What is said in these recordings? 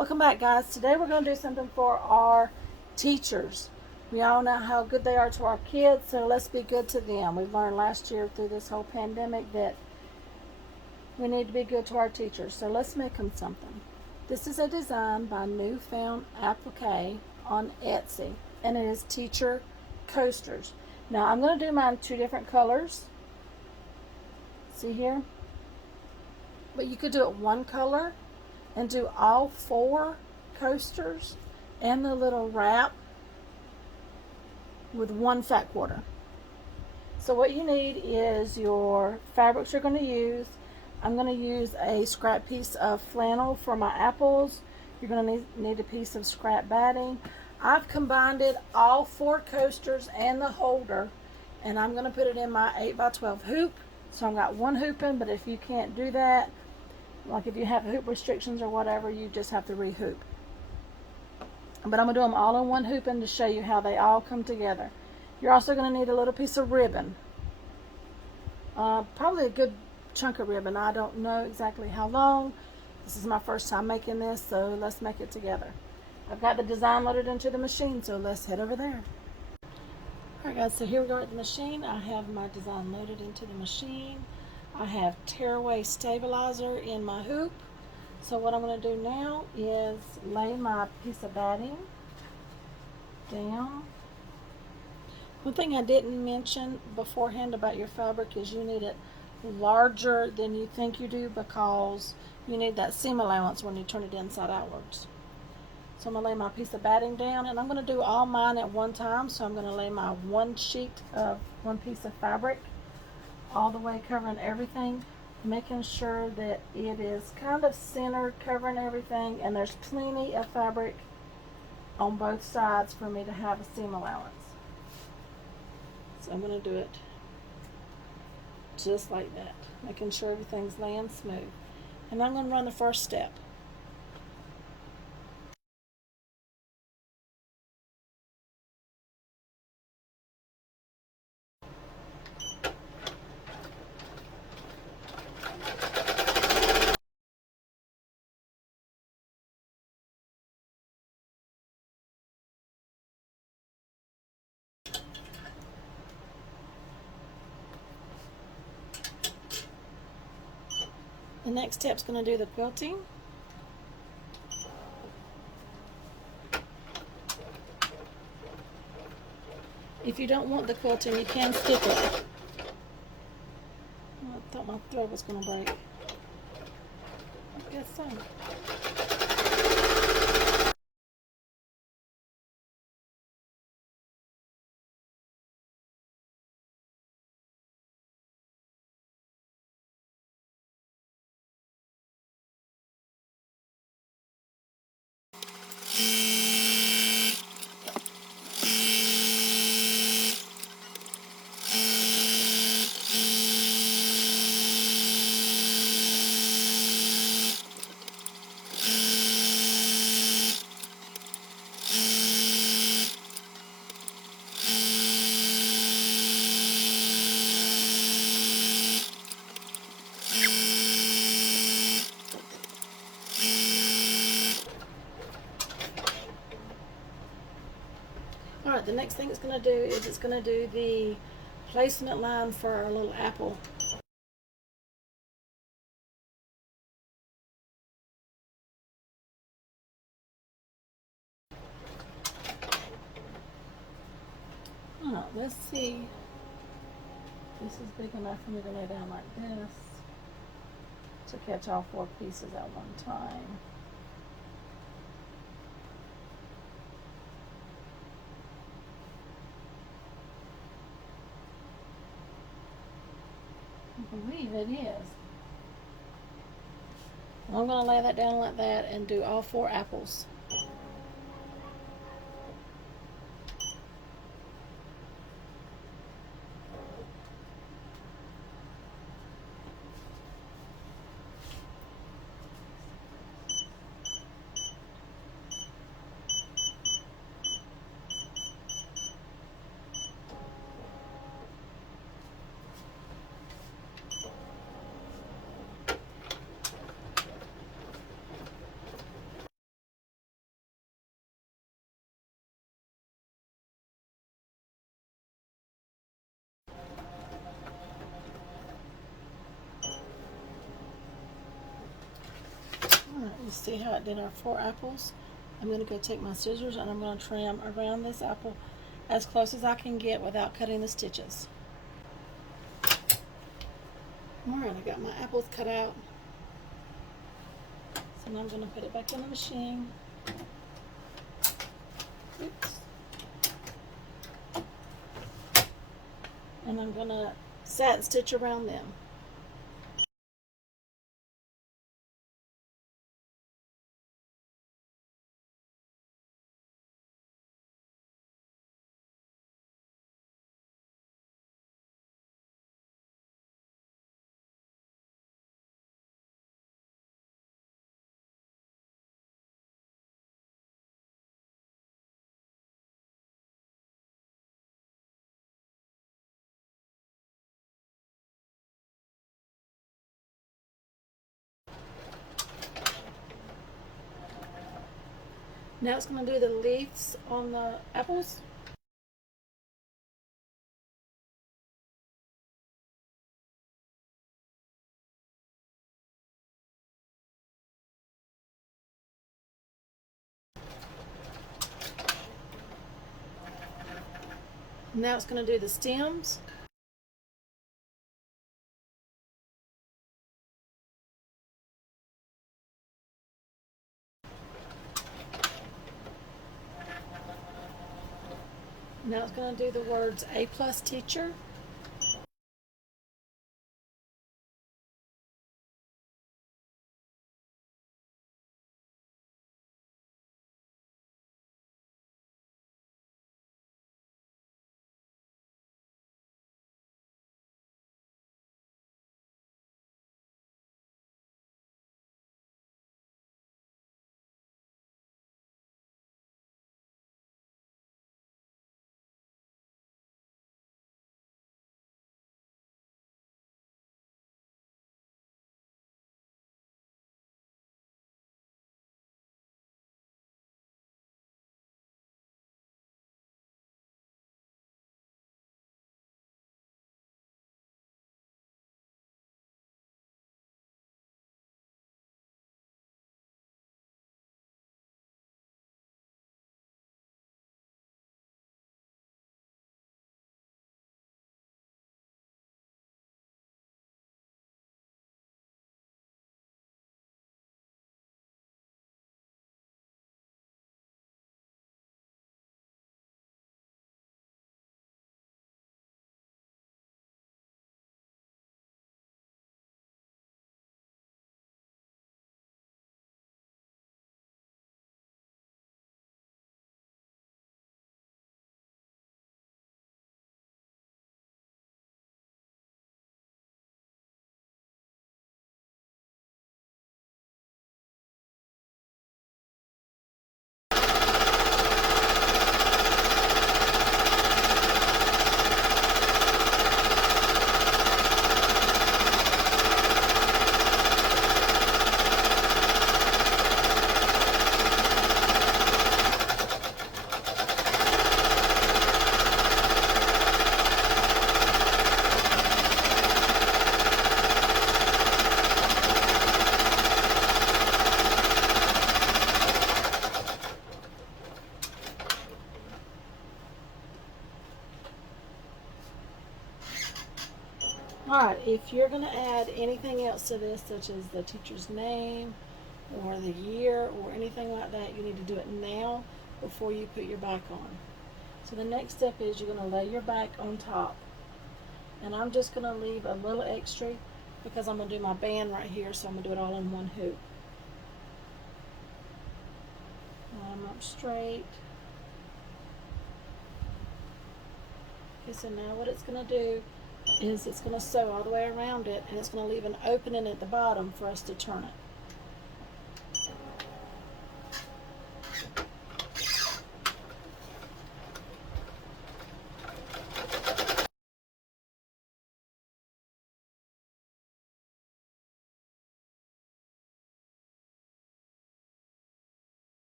Welcome back, guys. Today we're going to do something for our teachers. We all know how good they are to our kids, so let's be good to them. We learned last year through this whole pandemic that we need to be good to our teachers, so let's make them something. This is a design by Newfound Applique on Etsy, and it is teacher coasters. Now I'm going to do mine two different colors. See here? But you could do it one color and do all four coasters and the little wrap with one fat quarter. So what you need is your fabrics you're going to use. I'm going to use a scrap piece of flannel for my apples. You're going to need a piece of scrap batting. I've combined it, all four coasters and the holder, and I'm going to put it in my 8x12 hoop. So I've got one hoop in, but if you can't do that, like if you have hoop restrictions or whatever, you just have to re-hoop. But I'm going to do them all in one hooping to show you how they all come together. You're also going to need a little piece of ribbon. Probably a good chunk of ribbon. I don't know exactly how long. This is my first time making this, so let's make it together. I've got the design loaded into the machine, so let's head over there. Alright guys, so here we are at the machine. I have my design loaded into the machine. I have tearaway stabilizer in my hoop. So what I'm going to do now is lay my piece of batting down. One thing I didn't mention beforehand about your fabric is you need it larger than you think you do, because you need that seam allowance when you turn it inside outwards. So I'm going to lay my piece of batting down, and I'm going to do all mine at one time. So I'm going to lay my one piece of fabric all the way covering everything, making sure that it is kind of centered, covering everything, and there's plenty of fabric on both sides for me to have a seam allowance. So I'm going to do it just like that, making sure everything's laying smooth. And I'm going to run the first step. The next step's going to do the quilting. If you don't want the quilting, you can skip it. I thought my thread was going to break. I guess so. Alright, the next thing it's going to do is it's going to do the placement line for our little apple. Alright, let's see. This is big enough for me to lay down like this to catch all four pieces at one time. I believe it is. I'm going to lay that down like that and do all four apples. You see how it did our 4 apples? I'm going to go take my scissors and I'm going to trim around this apple as close as I can get without cutting the stitches. Alright, I got my apples cut out. So now I'm going to put it back in the machine. Oops. And I'm going to satin stitch around them. Now it's going to do the leaves on the apples. Now it's going to do the stems. Now it's going to do the words A+ teacher. Alright, if you're going to add anything else to this, such as the teacher's name or the year or anything like that, you need to do it now before you put your back on. So the next step is you're going to lay your back on top. And I'm just going to leave a little extra because I'm going to do my band right here, so I'm going to do it all in one hoop. Line up straight. Okay, so now what it's going to do is it's going to sew all the way around it, and it's going to leave an opening at the bottom for us to turn it.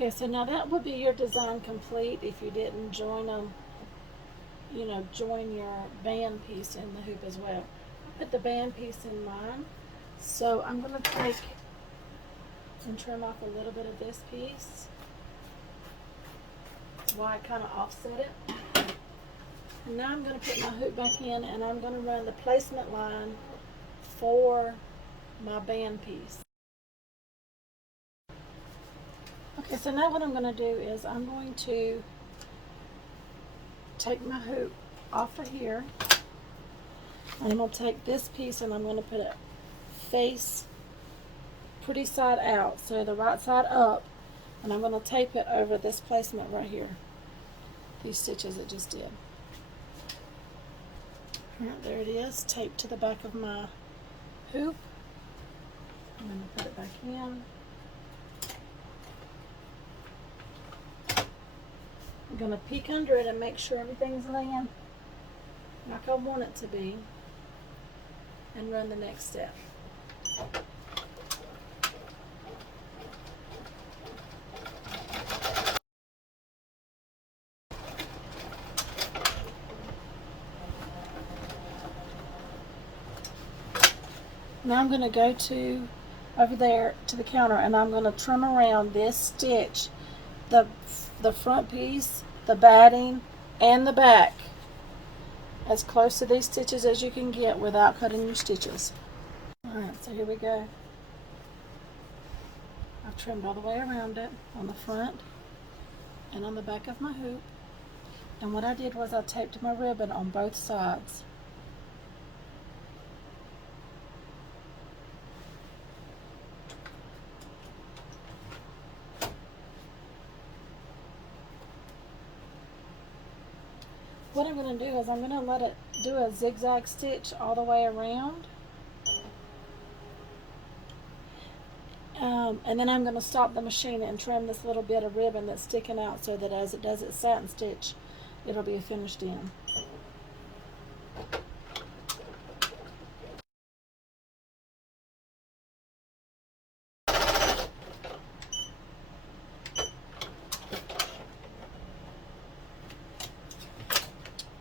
Okay, so now that would be your design complete if you didn't join them, you know, join your band piece in the hoop as well. I put the band piece in mine, so I'm going to take and trim off a little bit of this piece. That's why I kind of offset it. And now I'm going to put my hoop back in, and I'm going to run the placement line for my band piece. Okay, so now what I'm going to do is I'm going to take my hoop off of here, and I'm going to take this piece and I'm going to put it face pretty side out, so the right side up, and I'm going to tape it over this placement right here, these stitches it just did. Alright, there it is, taped to the back of my hoop. I'm going to put it back in. I'm going to peek under it and make sure everything's laying like I want it to be, and run the next step. Now I'm going to go to over there to the counter, and I'm going to trim around this stitch, the front piece, the batting, and the back, as close to these stitches as you can get without cutting your stitches. Alright, so here we go. I've trimmed all the way around it on the front and on the back of my hoop. And what I did was I taped my ribbon on both sides. What I'm going to do is I'm going to let it do a zigzag stitch all the way around. And then I'm going to stop the machine and trim this little bit of ribbon that's sticking out, so that as it does its satin stitch, it'll be a finished in.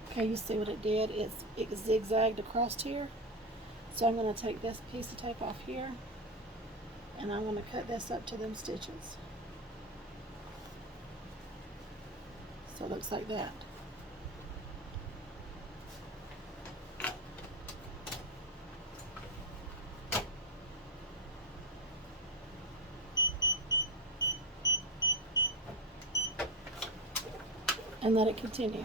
Okay, you see what it did? It zigzagged across here. So I'm going to take this piece of tape off here, and I'm going to cut this up to them stitches. So it looks like that. And let it continue.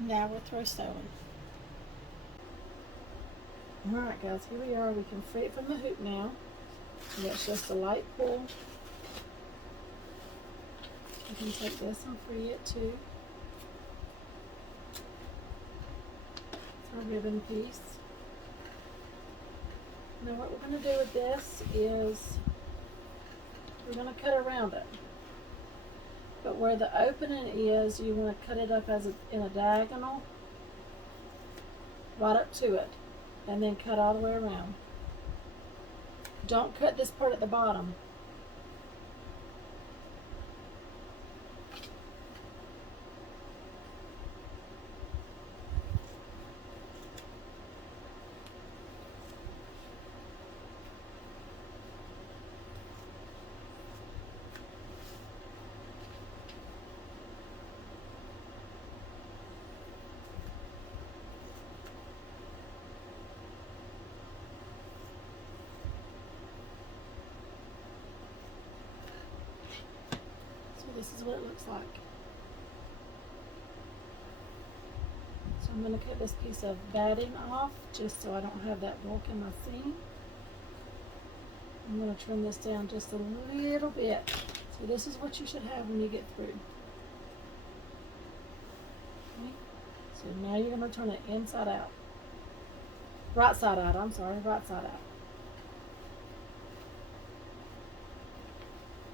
Now we're through sewing. Alright guys, here we are. We can free it from the hoop now. And it's just a light pull. You can take this and free it too. It's our ribbon piece. Now what we're going to do with this is we're going to cut around it. But where the opening is, you want to cut it up as in a diagonal, right up to it, and then cut all the way around. Don't cut this part at the bottom. This is what it looks like. So I'm going to cut this piece of batting off just so I don't have that bulk in my seam. I'm going to trim this down just a little bit. So this is what you should have when you get through. Okay. So now you're going to turn it inside out. Right side out, I'm sorry, right side out.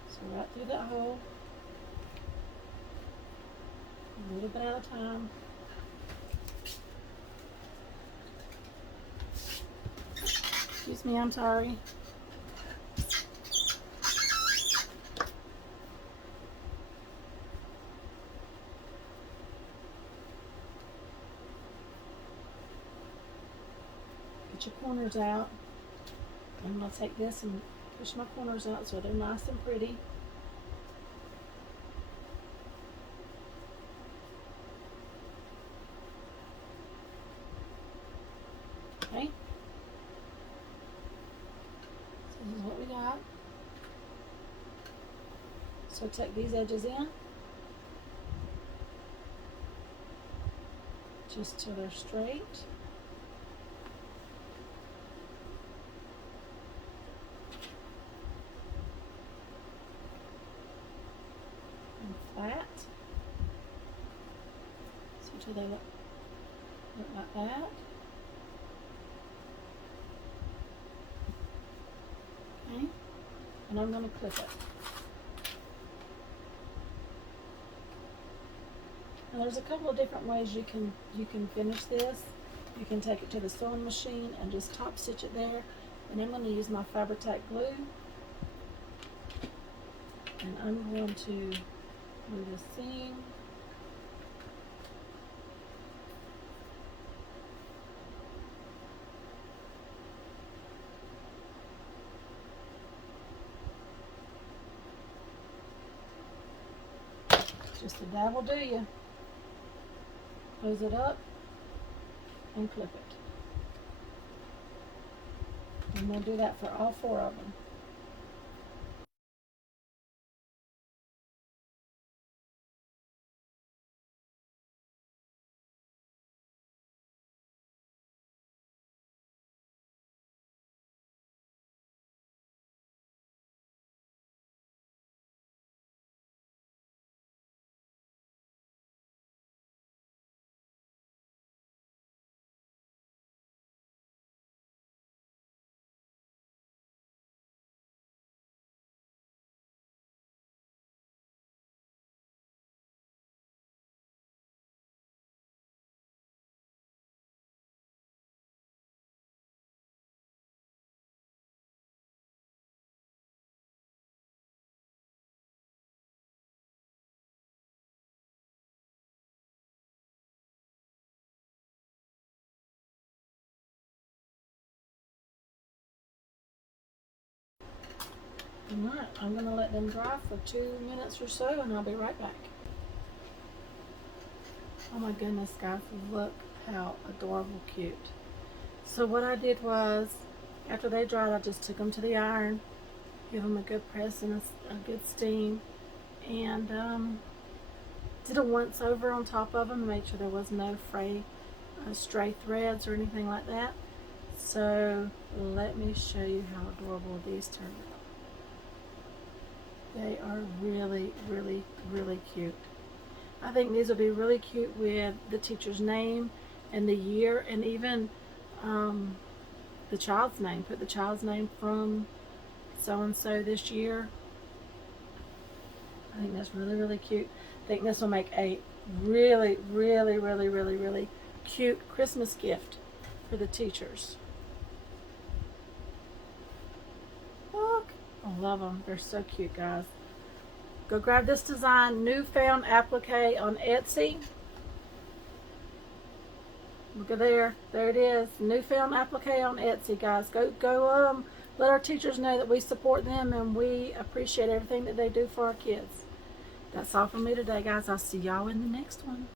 So right through that hole. A little bit at a time. Excuse me, I'm sorry. Get your corners out. I'm going to take this and push my corners out so they're nice and pretty. Okay. So this is what we got. So take these edges in. Just till they're straight. And flat. So till they look like that. Okay. And I'm going to clip it. Now there's a couple of different ways you can finish this. You can take it to the sewing machine and just top stitch it there. And I'm going to use my Fabri-Tac glue. And I'm going to glue the seam. Just a dab will do you. Close it up and clip it. And we'll do that for all 4 of them. Alright, I'm going to let them dry for 2 minutes or so and I'll be right back. Oh my goodness guys, look how adorable cute. So what I did was, after they dried, I just took them to the iron, give them a good press and a good steam, and did a once over on top of them to make sure there was no stray threads or anything like that. So let me show you how adorable these turned out. They are really, really, really cute. I think these will be really cute with the teacher's name and the year, and even the child's name. Put the child's name from so-and-so this year. I think that's really, really cute. I think this will make a really, really, really, really, really cute Christmas gift for the teachers. Look, I love them. They're so cute, guys. Go grab this design, Newfound Applique on Etsy. Look at there it is, Newfound Applique on Etsy, guys. Go let our teachers know that we support them and we appreciate everything that they do for our kids. That's all from me today, guys. I'll see y'all in the next one.